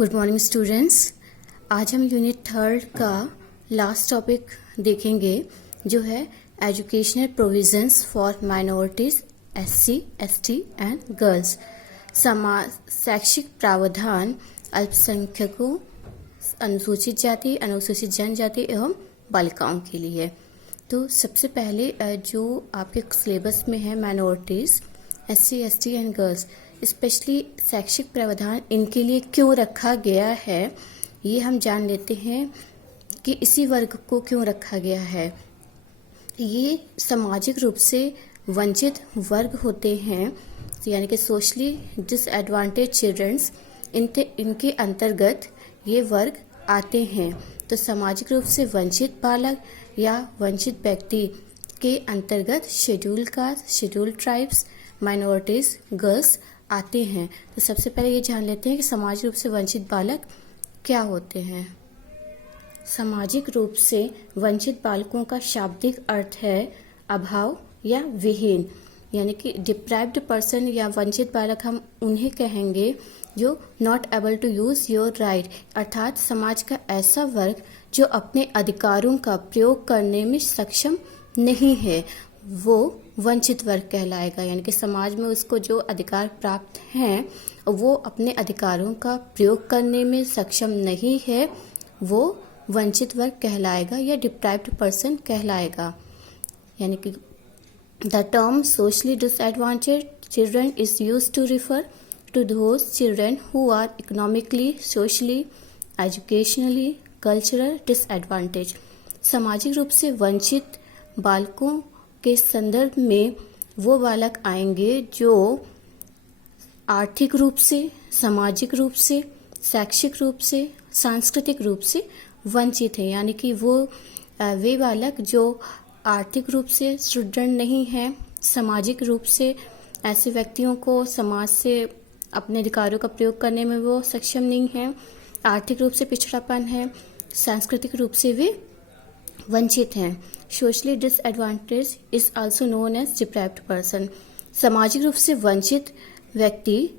Good morning students. आज हम unit 3 का लास्ट टॉपिक देखेंगे जो है educational provisions for minorities SC, ST and girls. शैक्षिक प्रावधान अल्पसंख्यकों, अनुसूचित जाति, अनुसूचित जनजाति एवं बालिकाओं के लिए। तो सबसे पहले जो आपके सिलेबस में है minorities SC, ST and girls, specially शैक्षिक प्रावधान इनके लिए क्यों रखा गया है ये हम जान लेते हैं कि इसी वर्ग को क्यों रखा गया है। ये सामाजिक रूप से वंचित वर्ग होते हैं, यानी कि सोशली डिसएडवांटेज चिल्ड्रंस, इनके अंतर्गत ये वर्ग आते हैं। तो सामाजिक रूप से वंचित बालक या वंचित व्यक्ति के अंतर्गत schedule caste, schedule tribes, minorities, girls आते हैं। तो सबसे पहले ये जान लेते हैं कि सामाजिक रूप से वंचित बालक क्या होते हैं। सामाजिक रूप से वंचित बालकों का शाब्दिक अर्थ है अभाव या विहीन, यानी कि डिप्राइव्ड पर्सन या वंचित बालक हम उन्हें कहेंगे जो not able to use your right, अर्थात समाज का ऐसा वर्ग जो अपने अधिकारों का प्रयोग करने में सक्षम नहीं है, वो वंचित वर्ग कहलाएगा। यानी कि समाज में उसको जो अधिकार प्राप्त हैं वो अपने अधिकारों का प्रयोग करने में सक्षम नहीं है, वो वंचित वर्ग कहलाएगा या डिप्राइव्ड पर्सन कहलाएगा। यानी कि the term socially disadvantage children is used to refer to those children who are economically, socially, educationally, cultural disadvantage. सामाजिक रूप से वंचित बालकों के संदर्भ में वो बालक आएंगे जो आर्थिक रूप से, सामाजिक रूप से, शैक्षिक रूप से, सांस्कृतिक रूप से वंचित हैं। यानी कि वो वे बालक जो आर्थिक रूप से सुदृढ़ नहीं हैं, सामाजिक रूप से ऐसे व्यक्तियों को समाज से अपने अधिकारों का प्रयोग करने में वो सक्षम नहीं हैं, आर्थिक रूप से पिछड़ापन है, सांस्कृतिक रूप से वे वंचित हैं। Socially disadvantage is also known as deprived person. सामाजिक रूप से वंचित व्यक्ति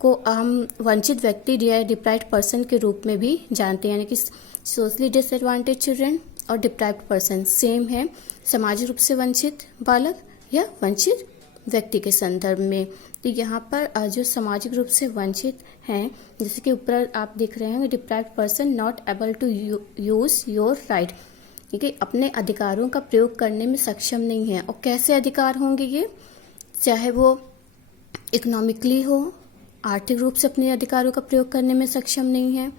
को हम वंचित व्यक्ति या डिप्राइव्ड पर्सन के रूप में भी जानते हैं। यानी कि सोशली डिसएडवांटेज चिल्ड्रन और डिप्राइव्ड पर्सन सेम है, सामाजिक रूप से वंचित बालक या वंचित व्यक्ति के संदर्भ में। तो यहाँ पर जो सामाजिक रूप से वंचित हैं, जैसे कि ऊपर आप देख रहे हैं, deprived person not able to use your right, कि अपने अधिकारों का प्रयोग करने में सक्षम नहीं है। और कैसे अधिकार होंगे ये, चाहे वो इकोनॉमिकली हो, आर्थिक रूप से अपने अधिकारों का प्रयोग करने में सक्षम नहीं है,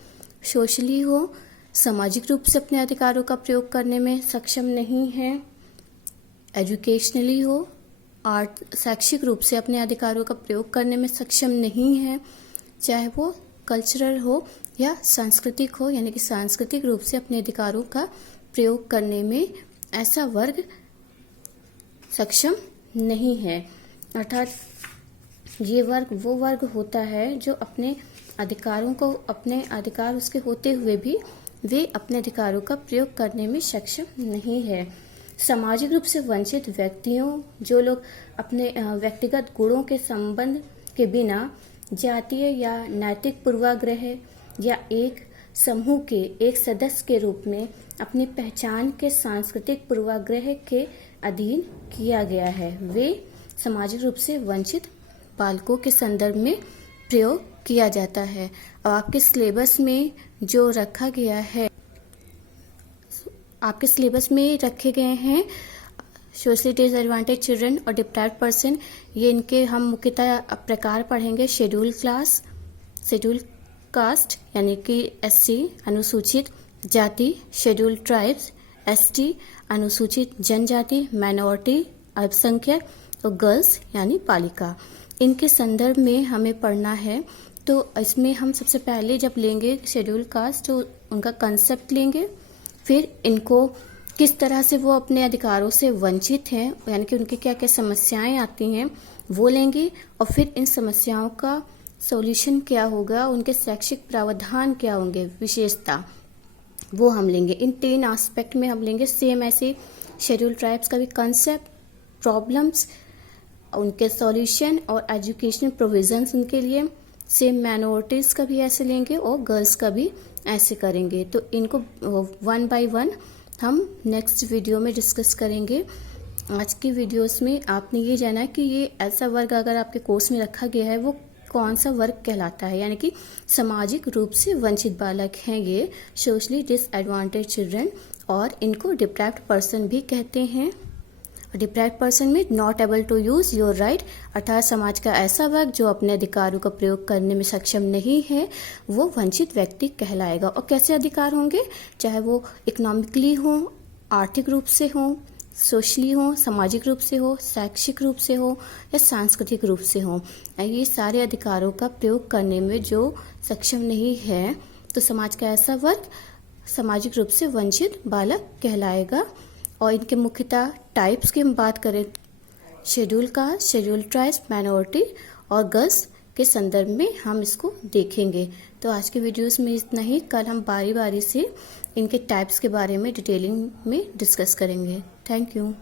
सोशली हो, सामाजिक रूप से अपने अधिकारों का प्रयोग करने में सक्षम नहीं है, एजुकेशनली हो, शैक्षिक रूप से अपने अधिकारों का प्रयोग करने में सक्षम नहीं है, चाहे वो कल्चरल हो या सांस्कृतिक हो, यानी कि सांस्कृतिक रूप से अपने अधिकारों का प्रयोग करने में ऐसा वर्ग सक्षम नहीं है। अर्थात ये वर्ग वो वर्ग होता है जो अपने अधिकारों को, अपने अधिकार उसके होते हुए भी वे अपने अधिकारों का प्रयोग करने में सक्षम नहीं है। सामाजिक रूप से वंचित व्यक्तियों, जो लोग अपने व्यक्तिगत गुणों के संबंध के बिना जातीय या नैतिक पूर्वाग्रह या एक समूह के एक सदस्य के रूप में अपनी पहचान के सांस्कृतिक पूर्वाग्रह के अधीन किया गया है, वे सामाजिक रूप से वंचित बालकों के संदर्भ में प्रयोग किया जाता है। और आपके सिलेबस में जो रखा गया है, आपके सिलेबस में रखे गए हैं सोशली डिसएडवांटेज चिल्ड्रन और डिप्राइव्ड पर्सन। ये इनके हम मुख्यतः प्रकार पढ़ेंगे। शेड्यूल क्लास, शेड्यूल कास्ट यानी कि SC अनुसूचित जाति, शेड्यूल ट्राइब्स ST अनुसूचित जनजाति, माइनॉरिटी अल्पसंख्यक और गर्ल्स यानी बालिका। इनके संदर्भ में हमें पढ़ना है। तो इसमें हम सबसे पहले जब लेंगे शेड्यूल कास्ट तो उनका कंसेप्ट लेंगे, फिर इनको किस तरह से वो अपने अधिकारों से वंचित हैं, यानी कि उनकी क्या क्या समस्याएं आती हैं वो लेंगे, और फिर इन समस्याओं का सॉल्यूशन क्या होगा, उनके शैक्षिक प्रावधान क्या होंगे, विशेषता, वो हम लेंगे। इन 3 एस्पेक्ट में हम लेंगे। सेम ऐसे शेड्यूल ट्राइब्स का भी कंसेप्ट, प्रॉब्लम्स, उनके सॉल्यूशन और एजुकेशनल प्रोविजंस उनके लिए, सेम माइनॉरिटीज़ का भी ऐसे लेंगे और गर्ल्स का भी ऐसे करेंगे। तो इनको वन बाय वन हम नेक्स्ट वीडियो में डिस्कस करेंगे। आज की वीडियोस में आपने ये जाना कि ये ऐसा वर्ग अगर आपके कोर्स में रखा गया है वो कौन सा वर्ग कहलाता है, यानी कि सामाजिक रूप से वंचित बालक हैं ये, सोशली डिसएडवांटेज चिल्ड्रन, और इनको डिप्राइव्ड पर्सन भी कहते हैं। डिप्राइव्ड पर्सन में not able to use your right, अर्थात समाज का ऐसा वर्ग जो अपने अधिकारों का प्रयोग करने में सक्षम नहीं है वो वंचित व्यक्ति कहलाएगा। और कैसे अधिकार होंगे, चाहे वो इकोनॉमिकली हो, आर्थिक रूप से हो, सोशली हो, सामाजिक रूप से हो, शैक्षिक रूप से हो या सांस्कृतिक रूप से हो, ये सारे अधिकारों का प्रयोग करने में जो सक्षम नहीं है तो समाज का ऐसा वर्ग सामाजिक रूप से वंचित बालक कहलाएगा। और इनके मुख्यतः टाइप्स की हम बात करें, schedule caste, schedule tribes, minority और गर्ल्स के संदर्भ में हम इसको देखेंगे। तो आज के वीडियोस में इतना ही। कल हम बारी बारी से इनके टाइप्स के बारे में डिटेलिंग में डिस्कस करेंगे। Thank you.